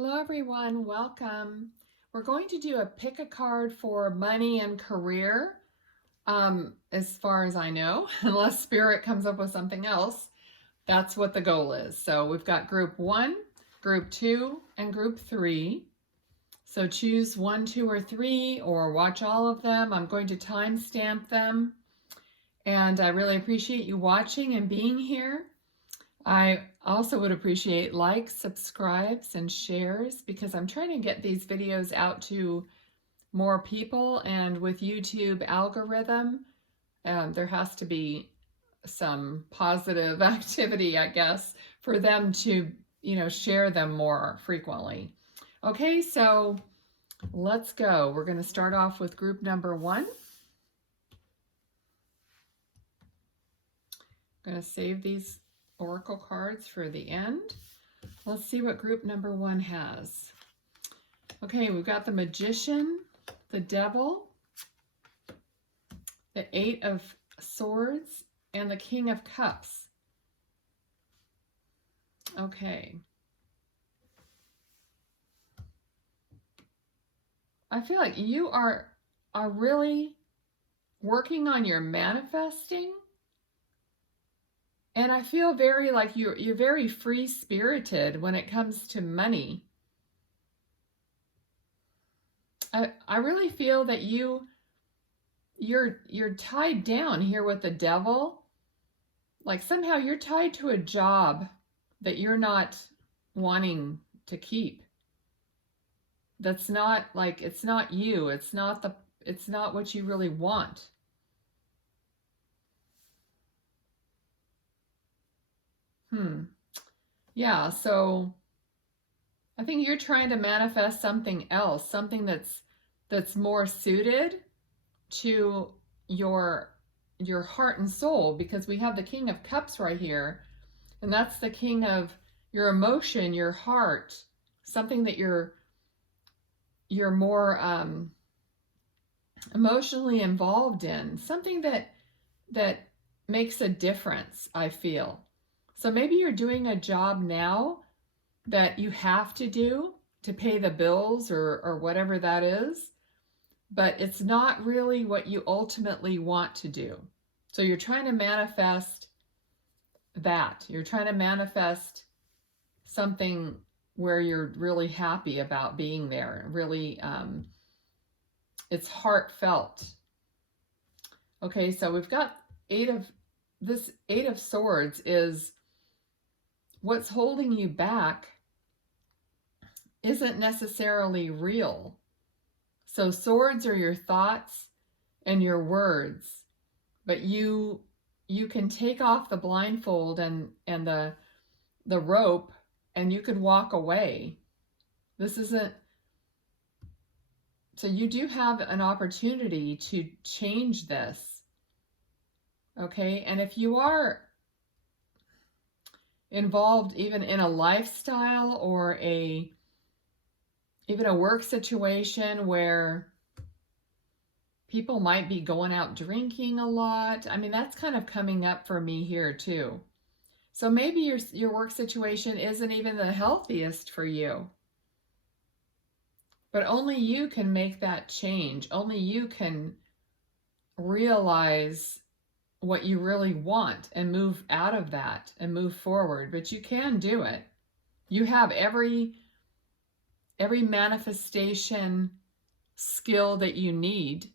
Hello everyone, welcome. We're going to do a pick a card for money and career, as far as I know, unless Spirit comes up with something else. That's what the goal is. So we've got group 1, group 2, and group 3. So choose 1, 2, or 3, or watch all of them. I'm going to timestamp them. And I really appreciate you watching and being here. I also would appreciate likes, subscribes, and shares because I'm trying to get these videos out to more people, and with YouTube algorithm, there has to be some positive activity, I guess, for them to, share them more frequently. Okay, so let's go. We're going to start off with group number 1. I'm going to save these oracle cards for the end. Let's see what group number 1 has. Okay, we've got the Magician, the Devil, the 8 of Swords, and the King of Cups. Okay. I feel like you are really working on your manifesting. And I feel very like you're very free-spirited when it comes to money. I really feel that you're tied down here with the Devil. Like somehow you're tied to a job that you're not wanting to keep. That's not like, it's not you. It's not what you really want. Yeah, so I think you're trying to manifest something else, something that's more suited to your heart and soul, because we have the King of Cups right here, and that's the king of your emotion, your heart, something that you're more emotionally involved in, something that makes a difference, I feel. So maybe you're doing a job now that you have to do to pay the bills or whatever that is, but it's not really what you ultimately want to do. So you're trying to manifest that. You're trying to manifest something where you're really happy about being there. Really, it's heartfelt. Okay, so we've got this 8 of Swords is what's holding you back isn't necessarily real. So swords are your thoughts and your words, but you can take off the blindfold and the rope, and you could walk away. This isn't, so you do have an opportunity to change this. Okay, and if you are involved even in a lifestyle or even a work situation where people might be going out drinking a lot, I mean, that's kind of coming up for me here too. So maybe your work situation isn't even the healthiest for you. But only you can make that change. Only you can realize what you really want and move out of that and move forward. But you can do it. You have every manifestation skill that you need,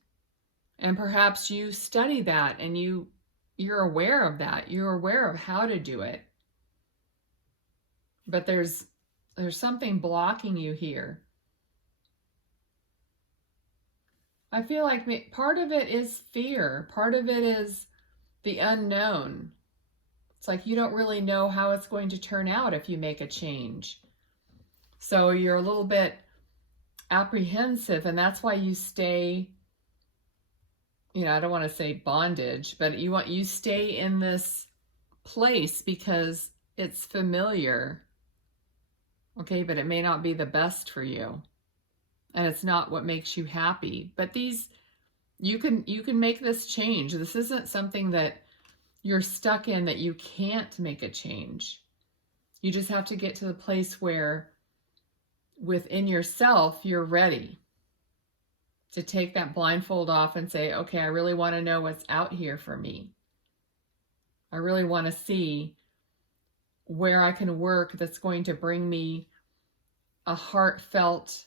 and perhaps you study that and you're aware of that. You're aware of how to do it. But there's something blocking you here. I feel like part of it is fear. Part of it is the unknown. It's like you don't really know how it's going to turn out if you make a change. So you're a little bit apprehensive, and that's why you stay, I don't want to say bondage, but you stay in this place because it's familiar. Okay, but it may not be the best for you. And it's not what makes you happy. But you can make this change. This isn't something that you're stuck in that you can't make a change. You just have to get to the place where within yourself, you're ready to take that blindfold off and say, okay, I really want to know what's out here for me. I really want to see where I can work that's going to bring me a heartfelt,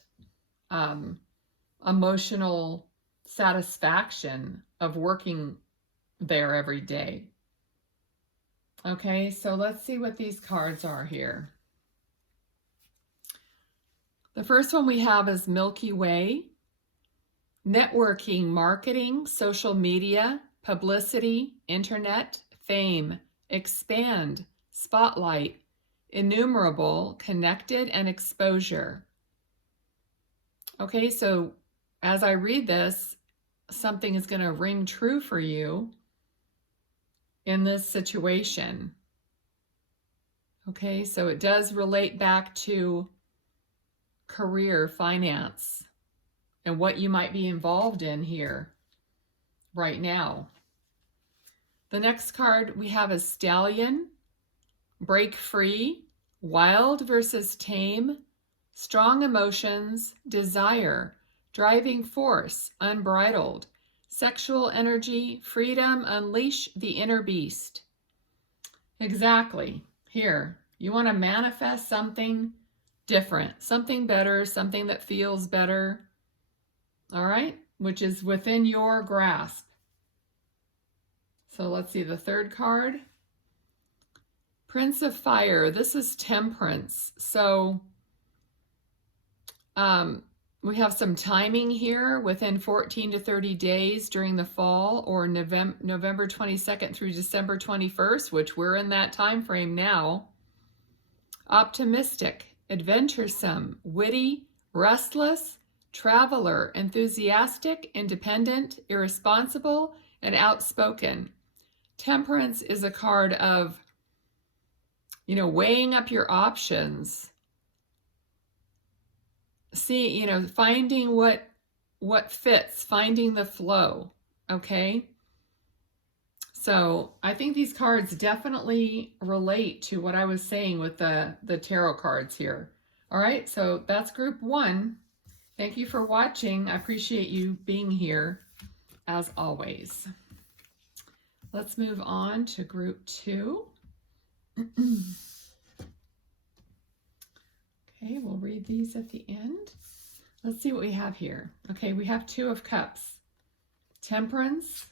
emotional satisfaction of working there every day. Okay, so let's see what these cards are here. The first one we have is Milky Way. Networking, marketing, social media, publicity, internet, fame, expand, spotlight, innumerable, connected, and exposure. Okay, so as I read this, something is going to ring true for you in this situation. Okay, so it does relate back to career, finance, and what you might be involved in here right now. The next card we have is Stallion, break free, wild versus tame, strong emotions, desire, driving force, unbridled, sexual energy, freedom, unleash the inner beast. Exactly. Here, you want to manifest something different, something better, something that feels better. All right, which is within your grasp. So let's see the third card. Prince of Fire. This is Temperance. So we have some timing here within 14 to 30 days during the fall, or November 22nd through December 21st, which we're in that time frame now. Optimistic, adventuresome, witty, restless, traveler, enthusiastic, independent, irresponsible, and outspoken. Temperance is a card of, weighing up your options. See, finding what fits, finding the flow, okay? So I think these cards definitely relate to what I was saying with the tarot cards here. All right, so that's group 1. Thank you for watching. I appreciate you being here, as always. Let's move on to group 2. Okay, we'll read these at the end. Let's see what we have here. Okay, we have 2 of Cups. Temperance.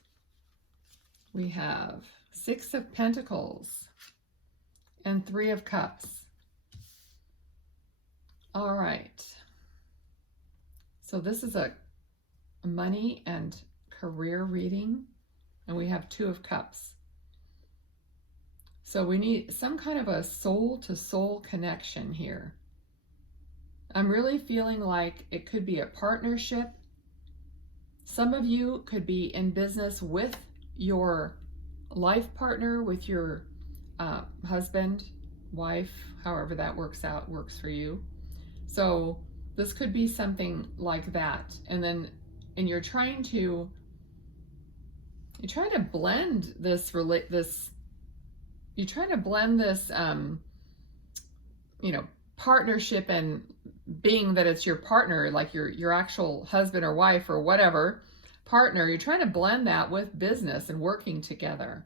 We have 6 of Pentacles and 3 of Cups. All right. So this is a money and career reading, and we have 2 of Cups. So we need some kind of a soul-to-soul connection here. I'm really feeling like it could be a partnership. Some of you could be in business with your life partner, with your husband, wife, however that works for you. So this could be something like that. And you're trying to blend this partnership, and being that it's your partner, like your actual husband or wife or whatever partner, you're trying to blend that with business and working together.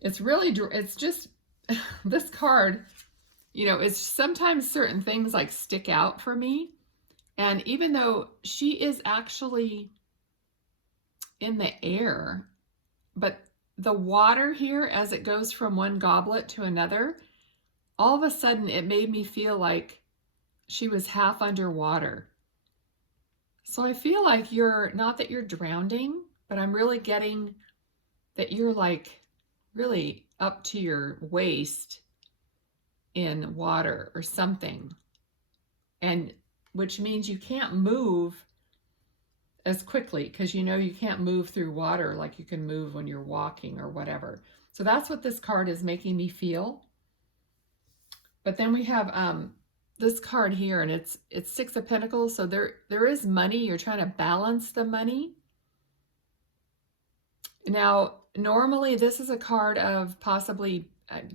It's just this card, it's sometimes certain things like stick out for me. And even though she is actually in the air, but the water here, as it goes from one goblet to another, all of a sudden it made me feel like she was half underwater. So I feel like not that you're drowning, but I'm really getting that you're like really up to your waist in water or something. And which means you can't move as quickly, because you can't move through water like you can move when you're walking or whatever. So that's what this card is making me feel. But then we have this card here, and it's 6 of Pentacles. So there is money. You're trying to balance the money. Now, normally this is a card of possibly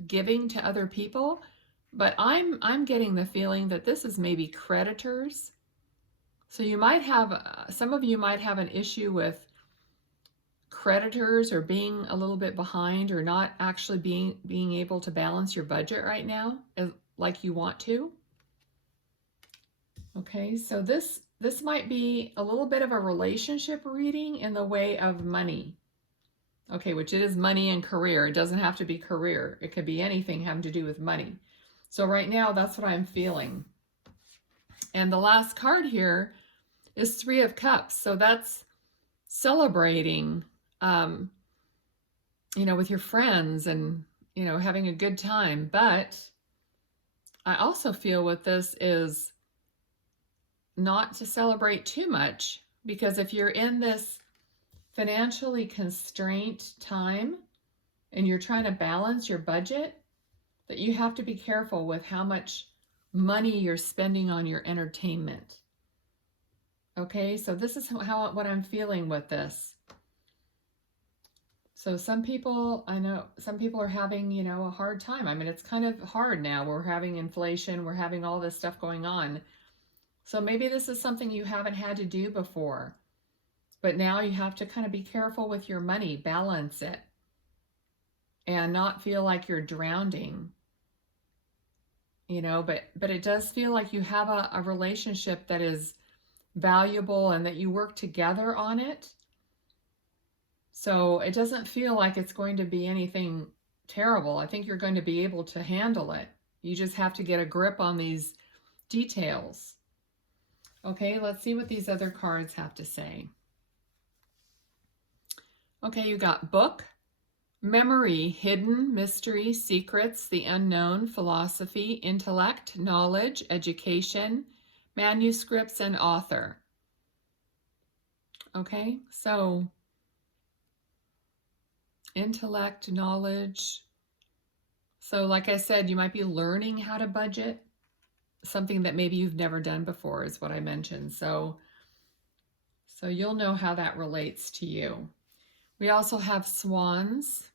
giving to other people, but I'm getting the feeling that this is maybe creditors. So you might have, some of you might have an issue with creditors or being a little bit behind or not actually being able to balance your budget right now like you want to. Okay, so this might be a little bit of a relationship reading in the way of money. Okay, which it is money and career. It doesn't have to be career. It could be anything having to do with money. So right now, that's what I'm feeling. And the last card here is Three of Cups. So that's celebrating, with your friends and, having a good time. But I also feel with this is not to celebrate too much, because if you're in this financially constrained time and you're trying to balance your budget, that you have to be careful with how much money you're spending on your entertainment. Okay, so this is what I'm feeling with this. So some people, I know some people are having, a hard time. I mean, it's kind of hard now. We're having inflation, we're having all this stuff going on. So maybe this is something you haven't had to do before, but now you have to kind of be careful with your money, balance it, and not feel like you're drowning, but it does feel like you have a relationship that is valuable and that you work together on it. So it doesn't feel like it's going to be anything terrible. I think you're going to be able to handle it. You just have to get a grip on these details. Okay, let's see what these other cards have to say. Okay, you got book, memory, hidden, mystery, secrets, the unknown, philosophy, intellect, knowledge, education, manuscripts, and author. Okay, so intellect, knowledge. So like I said, you might be learning how to budget, something that maybe you've never done before is what I mentioned. So you'll know how that relates to you. We also have swans,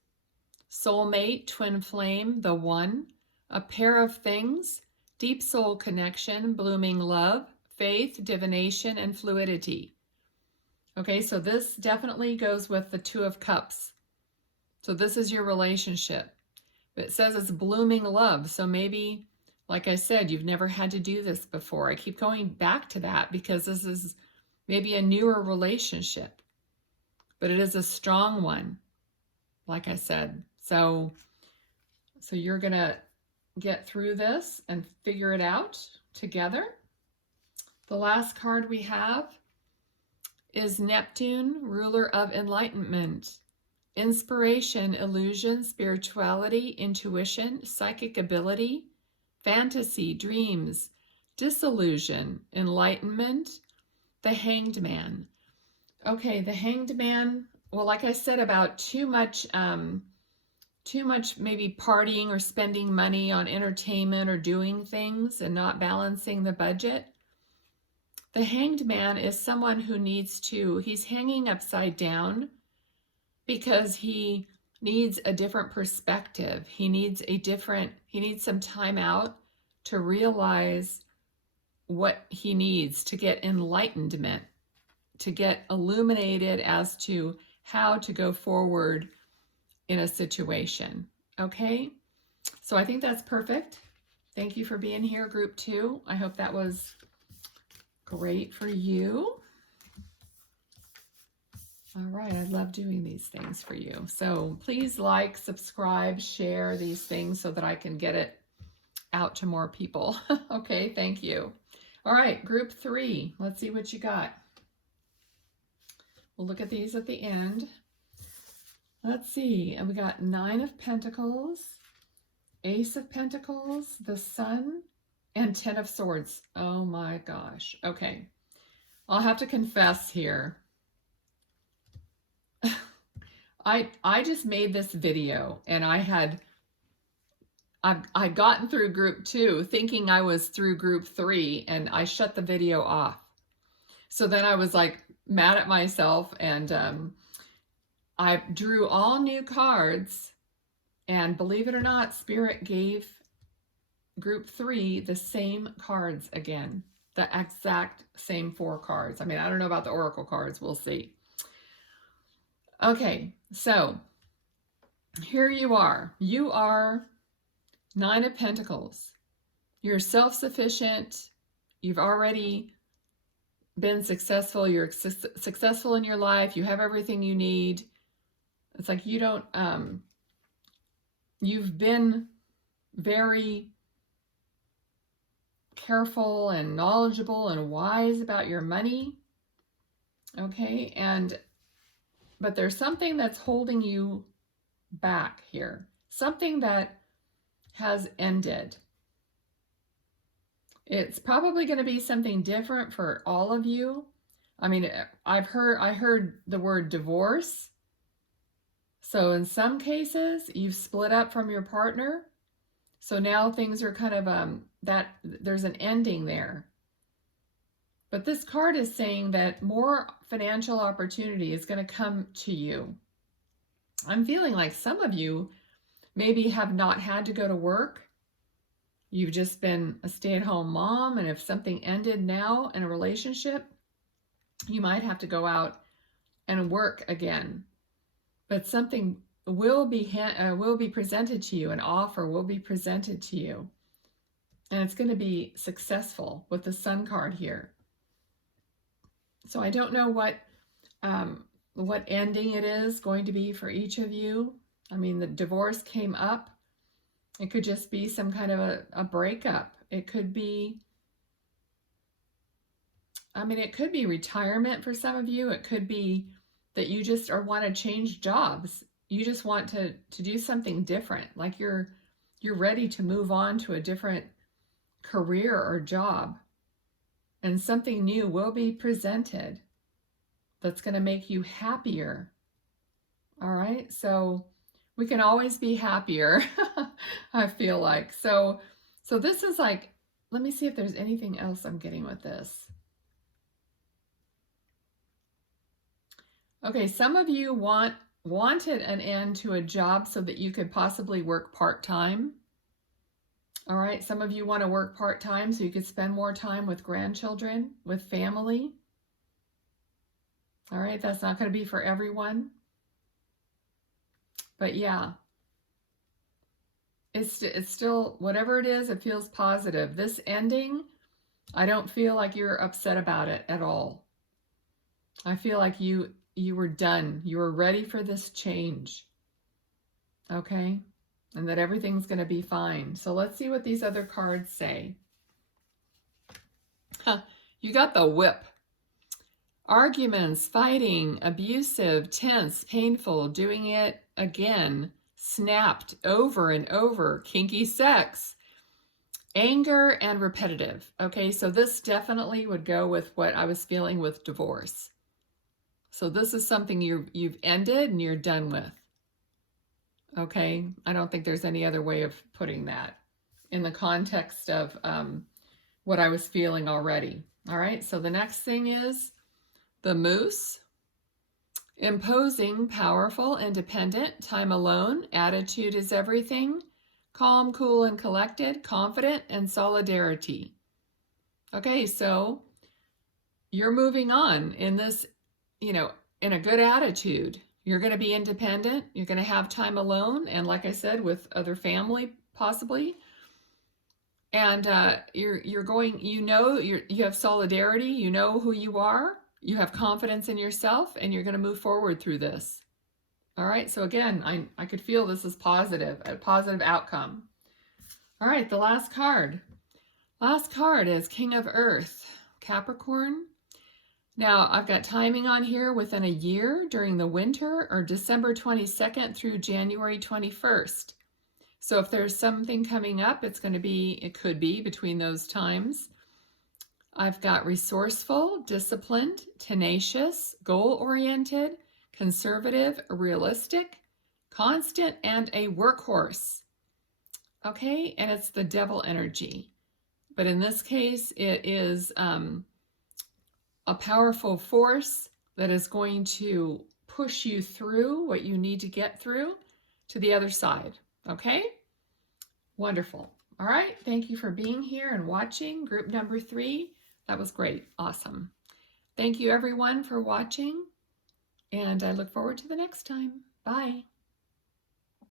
soulmate, twin flame, the one, a pair of things, deep soul connection, blooming love, faith, divination, and fluidity. Okay, so this definitely goes with the Two of Cups. So this is your relationship. But it says it's blooming love. So maybe, like I said, you've never had to do this before. I keep going back to that because this is maybe a newer relationship, but it is a strong one, like I said. So you're going to get through this and figure it out together. The last card we have is Neptune, ruler of enlightenment. Inspiration, illusion, spirituality, intuition, psychic ability, fantasy, dreams, disillusion, enlightenment, the Hanged Man. Okay, the Hanged Man, well, like I said about too much maybe partying or spending money on entertainment or doing things and not balancing the budget. The Hanged Man is someone who he's hanging upside down because he needs a different perspective. He needs some time out to realize what he needs to get enlightenment, to get illuminated as to how to go forward in a situation. Okay, so I think that's perfect. Thank you for being here, group 2. I hope that was great for you. All right, I love doing these things for you. So please like, subscribe, share these things so that I can get it out to more people. Okay, thank you. All right, group 3, let's see what you got. We'll look at these at the end. Let's see, and we got 9 of Pentacles, Ace of Pentacles, the Sun, and 10 of Swords. Oh my gosh. Okay, I'll have to confess here. I just made this video and I'd gotten through group 2 thinking I was through group 3 and I shut the video off. So then I was like mad at myself and I drew all new cards, and believe it or not, Spirit gave group 3, the same cards again. The exact same 4 cards. I mean, I don't know about the oracle cards. We'll see. Okay, so here you are. You are 9 of Pentacles. You're self-sufficient. You've already been successful. You're successful in your life. You have everything you need. It's like you don't, you've been very careful and knowledgeable and wise about your money. Okay, but there's something that's holding you back here. Something that has ended. It's probably going to be something different for all of you. I mean, I heard the word divorce. So in some cases, you've split up from your partner. So now things are kind of, there's an ending there. But this card is saying that more financial opportunity is going to come to you. I'm feeling like some of you maybe have not had to go to work. You've just been a stay-at-home mom, and if something ended now in a relationship, you might have to go out and work again. But something will be presented to you, an offer will be presented to you, and it's going to be successful with the Sun card here. So I don't know what ending it is going to be for each of you. I mean, the divorce came up. It could just be some kind of a breakup. It could be, I mean, it could be retirement for some of you. It could be that you just want to change jobs. You just want to do something different. Like you're ready to move on to a different career or job. And something new will be presented that's going to make you happier. All right, so we can always be happier, I feel like. So this is like, let me see if there's anything else I'm getting with this. Okay, some of you wanted an end to a job so that you could possibly work part-time. All right, some of you want to work part-time so you could spend more time with grandchildren, with family. All right, that's not going to be for everyone. But yeah, it's still, whatever it is, it feels positive. This ending, I don't feel like you're upset about it at all. I feel like you were done. You were ready for this change. Okay? And that everything's going to be fine. So let's see what these other cards say. You got the Whip. Arguments, fighting, abusive, tense, painful, doing it again, snapped over and over, kinky sex, anger, and repetitive. Okay, so this definitely would go with what I was feeling with divorce. So this is something you've ended and you're done with. Okay, I don't think there's any other way of putting that in the context of what I was feeling already. All right, so the next thing is the Moose. Imposing, powerful, independent, time alone, attitude is everything, calm, cool, and collected, confident, and solidarity. Okay, so you're moving on in this, in a good attitude. You're going to be independent. You're going to have time alone. And like I said, with other family, possibly. And you're going, you have solidarity. You know who you are. You have confidence in yourself, and you're going to move forward through this. All right. So again, I could feel this is positive, a positive outcome. All right. The last card. Last card is King of Earth, Capricorn. Now, I've got timing on here within a year during the winter, or December 22nd through January 21st. So if there's something coming up, it could be between those times. I've got resourceful, disciplined, tenacious, goal-oriented, conservative, realistic, constant, and a workhorse. Okay, and it's the Devil energy. But in this case, it is a powerful force that is going to push you through what you need to get through to the other side. Okay? Wonderful. All right, thank you for being here and watching group number 3. That was great, awesome. Thank you everyone for watching, and I look forward to the next time. Bye.